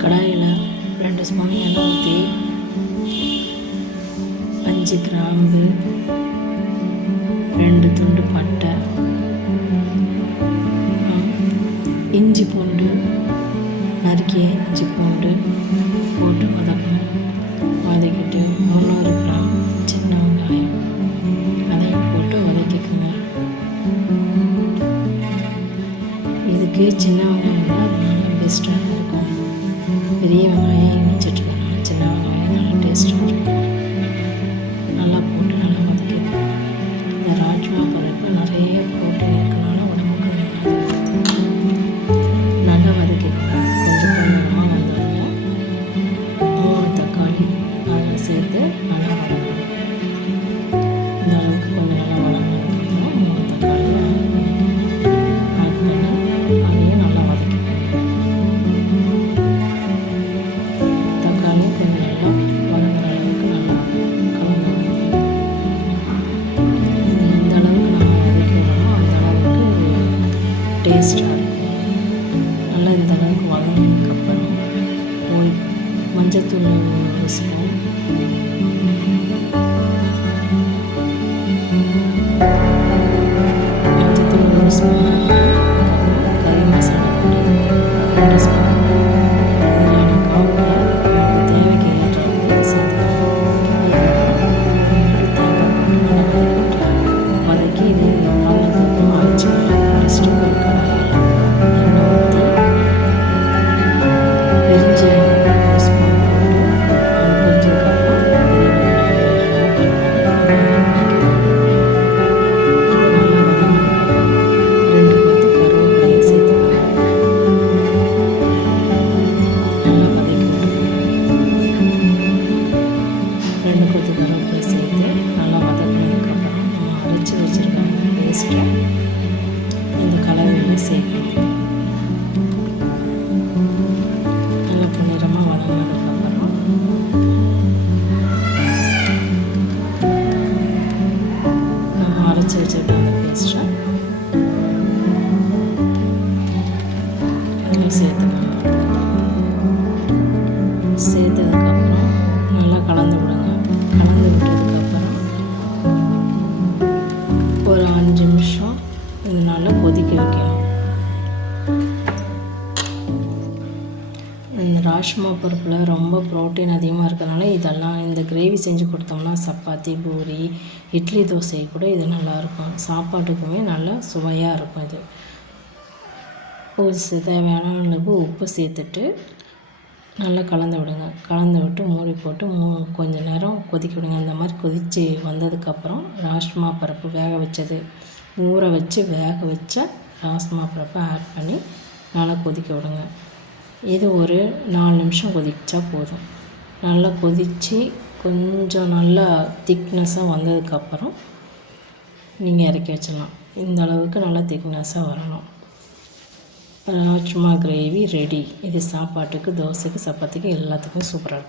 கடாயில் ரெண்டு ஸ்பூன் எண்ணெய் ஊற்றி அஞ்சு கிராம்பு ரெண்டு துண்டு பட்டை இஞ்சி பூண்டு நறுக்கிய இஞ்சி பூண்டு போட்டு வதக்கணும். வதக்கிட்டு முந்நூறு கிராம் சின்ன வெங்காயம் அதையும் போட்டு வதக்கிக்கோங்க. இதுக்கு சின்ன வெங்காயம் தான் நல்ல பெஸ்ட்டாக பெரிய வெங்காயம் இணைச்சிட்ருக்கனால சின்ன வெங்காயம் நல்லா டேஸ்ட்டாக இருக்கும் டேஸ்ட்டாக இருக்கும் நல்லா இந்த அளவுக்கு வதங்கினதுக்கப்புறம் போய் மஞ்சத்தூள் ஒரு ஸ்பூன் மஞ்சத்தூள் ஒரு ஸ்பூன் கருவேப்பிலை சேர்த்து நல்லா வதக்கினதுக்கப்புறம் நம்ம அரைச்சி வச்சுருக்க அந்த பேஸ்ட்டை இந்த கலவையில் சேர்த்து அஞ்சு நிமிஷம். இது நல்லா கொதிக்க வைக்கணும் இந்த ராஷ்மா பருப்பில் ரொம்ப ப்ரோட்டீன் அதிகமாக இருக்கிறதுனால இதெல்லாம் இந்த கிரேவி செஞ்சு கொடுத்தோம்னா சப்பாத்தி பூரி இட்லி தோசை கூட இது நல்லாயிருக்கும் சாப்பாட்டுக்குமே நல்லா சுவையாக இருக்கும் இது. தேவையான அளவு உப்பு சேர்த்துட்டு நல்லா கலந்து விடுங்க. கலந்து விட்டு மூடி போட்டு மூ கொஞ்ச நேரம் கொதிக்க விடுங்க. அந்த மாதிரி கொதித்து வந்ததுக்கப்புறம் ராஷ்மா பருப்பு வேக வச்சது. ஊற வச்சு வேக வச்ச ராஸ்மா பருப்பை ஆட் பண்ணி நல்லா கொதிக்க விடுங்க. இது ஒரு நாலு நிமிஷம் கொதிச்சா போதும். நல்லா கொதித்து கொஞ்சம் நல்லா திக்னஸாக வந்ததுக்கப்புறம் நீங்கள் இறக்கி வச்சிடலாம். இந்த அளவுக்கு நல்லா திக்னஸாக வரணும். ராஜ்மா கிரேவி ரெடி இது சாப்பாட்டுக்கு தோசைக்கு சப்பாத்திக்கு எல்லாத்துக்கும் சூப்பராக இருக்கும்.